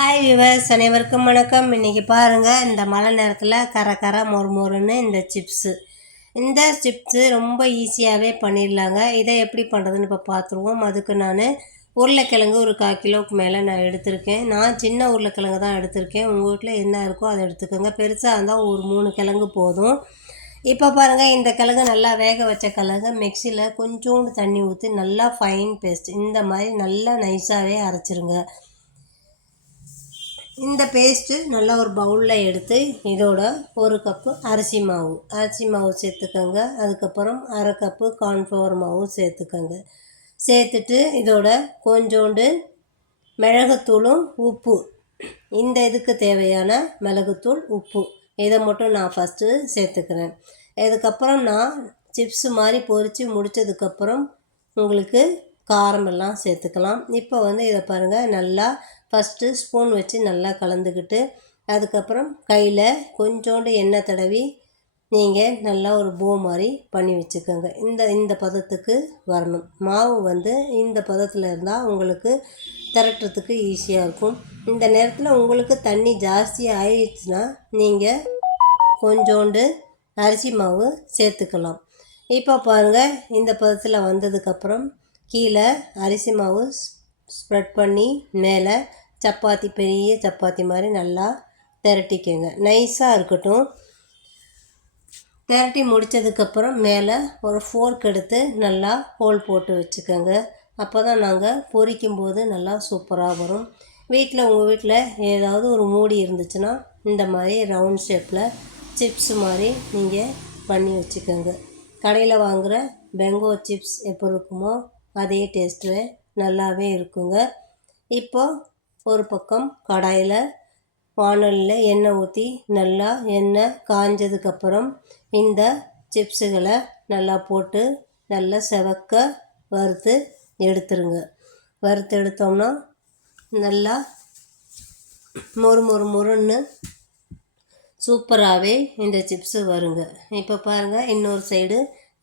Hi viewers, அனைவருக்கும் வணக்கம். இன்றைக்கி பாருங்கள், இந்த மழை நேரத்தில் கர மொறுன்னு இந்த சிப்ஸு ரொம்ப ஈஸியாகவே பண்ணிடலாங்க. இதை எப்படி பண்ணுறதுன்னு இப்போ பார்த்துருவோம். அதுக்கு நான் உருளைக்கிழங்கு ஒரு 1/4 கிலோவுக்கு மேலே நான் எடுத்திருக்கேன். நான் சின்ன உருளைக்கிழங்கு தான் எடுத்திருக்கேன். உங்கள் வீட்டில் என்ன இருக்கோ அதை எடுத்துக்கோங்க. பெருசாக இருந்தால் ஒரு 3 கிழங்கு போதும். இப்போ பாருங்கள், இந்த கிழங்கு நல்லா வேக வச்ச கிழங்கு மிக்சியில் கொஞ்சோண்டு தண்ணி ஊற்றி நல்லா ஃபைன் பேஸ்ட் இந்த மாதிரி நல்லா நைஸாகவே அரைச்சிருங்க. இந்த பேஸ்ட்டு நல்லா ஒரு பவுலில் எடுத்து இதோட 1 கப்பு அரிசி மாவு சேர்த்துக்கோங்க. அதுக்கப்புறம் 1/2 கப்பு கார்ன்ஃப்ளவர் மாவு சேர்த்துக்கோங்க. சேர்த்துட்டு இதோட கொஞ்சோண்டு மிளகுத்தூளும் உப்பு, இந்த இதுக்கு தேவையான மிளகுத்தூள் உப்பு இதை மட்டும் நான் ஃபஸ்ட்டு சேர்த்துக்கிறேன். இதுக்கப்புறம் நான் சிப்ஸு மாதிரி பொரித்து முடித்ததுக்கப்புறம் உங்களுக்கு காரமெல்லாம் சேர்த்துக்கலாம். இப்போ இதை பாருங்கள், நல்லா ஃபஸ்ட்டு ஸ்பூன் வச்சு நல்லா கலந்துக்கிட்டு அதுக்கப்புறம் கையில் கொஞ்சோண்டு எண்ணெய் தடவி நீங்கள் நல்லா ஒரு போ மாதிரி பண்ணி வச்சுக்கோங்க. இந்த பதத்துக்கு வரணும். மாவு இந்த பதத்தில் இருந்தால் உங்களுக்கு திரட்டுறதுக்கு ஈஸியாக இருக்கும். இந்த நேரத்தில் உங்களுக்கு தண்ணி ஜாஸ்தி ஆயிடுச்சுன்னா நீங்கள் கொஞ்சோண்டு அரிசி மாவு சேர்த்துக்கலாம். இப்போ பாருங்கள், இந்த பதத்தில் வந்ததுக்கப்புறம் கீழே அரிசி மாவு ஸ்ப்ரெட் பண்ணி மேலே சப்பாத்தி, பெரிய சப்பாத்தி மாதிரி நல்லா திரட்டிக்கங்க. நைஸாக இருக்கட்டும். திரட்டி முடித்ததுக்கப்புறம் மேலே ஒரு ஃபோர்க் எடுத்து நல்லா ஹோல் போட்டு வச்சுக்கோங்க. அப்போ தான் நாங்கள் பொரிக்கும்போது நல்லா சூப்பராக வரும். உங்கள் வீட்டில் ஏதாவது ஒரு மூடி இருந்துச்சுன்னா இந்த மாதிரி ரவுண்ட் ஷேப்பில் சிப்ஸ் மாதிரி நீங்கள் பண்ணி வச்சுக்கோங்க. கடையில் வாங்குகிற பெங்கோ சிப்ஸ் எப்படி இருக்குமோ அதே டேஸ்ட்டில் நல்லாவே இருக்குங்க. இப்போது ஒரு பக்கம் கடாயில் வானலியில் எண்ணெய் ஊற்றி நல்லா எண்ணெய் காஞ்சதுக்கப்புறம் இந்த சிப்ஸுகளை நல்லா போட்டு நல்லா செவக்க வறுத்து எடுத்துருங்க. வறுத்து எடுத்தோம்னா நல்லா மொறுன்னு சூப்பராகவே இந்த சிப்ஸு வருங்க. இப்போ பாருங்கள், இன்னொரு சைடு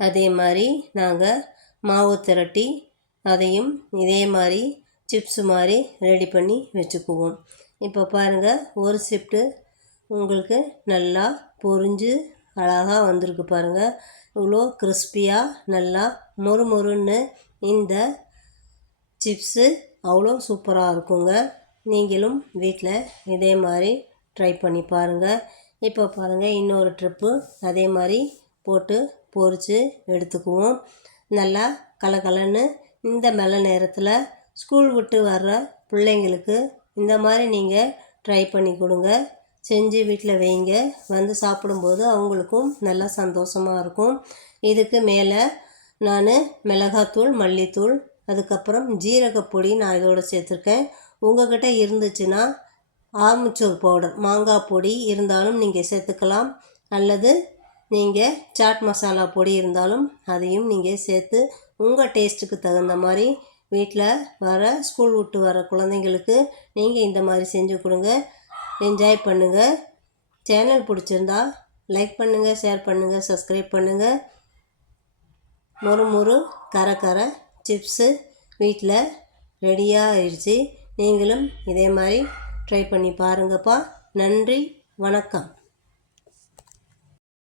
அதே மாதிரி நாங்கள் மாவு திரட்டி அதையும் இதே மாதிரி சிப்ஸு மாதிரி ரெடி பண்ணி வச்சுக்குவோம். இப்போ பாருங்கள், ஒரு ஷிஃப்ட்டு உங்களுக்கு நல்லா பொரிஞ்சு அழகாக வந்திருக்கு பாருங்கள். இவ்வளோ கிறிஸ்பியாக நல்லா மொறுன்னு இந்த சிப்ஸு அவ்வளோ சூப்பராக இருக்குங்க. நீங்களும் வீட்டில் இதே மாதிரி ட்ரை பண்ணி பாருங்கள். இப்போ பாருங்கள், இன்னொரு ட்ரிப்பு அதே மாதிரி போட்டு பொரித்து எடுத்துக்குவோம். நல்லா கலன்னு இந்த மழை நேரத்தில் ஸ்கூல் விட்டு வர்ற பிள்ளைங்களுக்கு இந்த மாதிரி நீங்கள் ட்ரை பண்ணி கொடுங்க. செஞ்சு வீட்டில் வைங்க. சாப்பிடும்போது அவங்களுக்கும் நல்லா சந்தோஷமாக இருக்கும். இதுக்கு மேலே நான் மிளகாத்தூள், மல்லித்தூள், அதுக்கப்புறம் ஜீரகப்பொடி நான் இதோடு சேர்த்துருக்கேன். உங்கள்கிட்ட இருந்துச்சுன்னா ஆமுச்சூர் பவுடர், மாங்காய் பொடி இருந்தாலும் நீங்கள் சேர்த்துக்கலாம். அல்லது நீங்கள் சாட் மசாலா பொடி இருந்தாலும் அதையும் நீங்கள் சேர்த்து உங்கள் டேஸ்ட்டுக்கு தகுந்த மாதிரி வீட்டில் ஸ்கூல் விட்டு வர குழந்தைங்களுக்கு நீங்கள் இந்த மாதிரி செஞ்சு கொடுங்க. என்ஜாய் பண்ணுங்கள். சேனல் பிடிச்சிருந்தா லைக் பண்ணுங்கள், ஷேர் பண்ணுங்கள், சப்ஸ்கிரைப் பண்ணுங்கள். மொறு கர சிப்ஸு வீட்டில் ரெடியாக ஆயிடுச்சு. நீங்களும் இதே மாதிரி ட்ரை பண்ணி பாருங்கப்பா. நன்றி, வணக்கம்.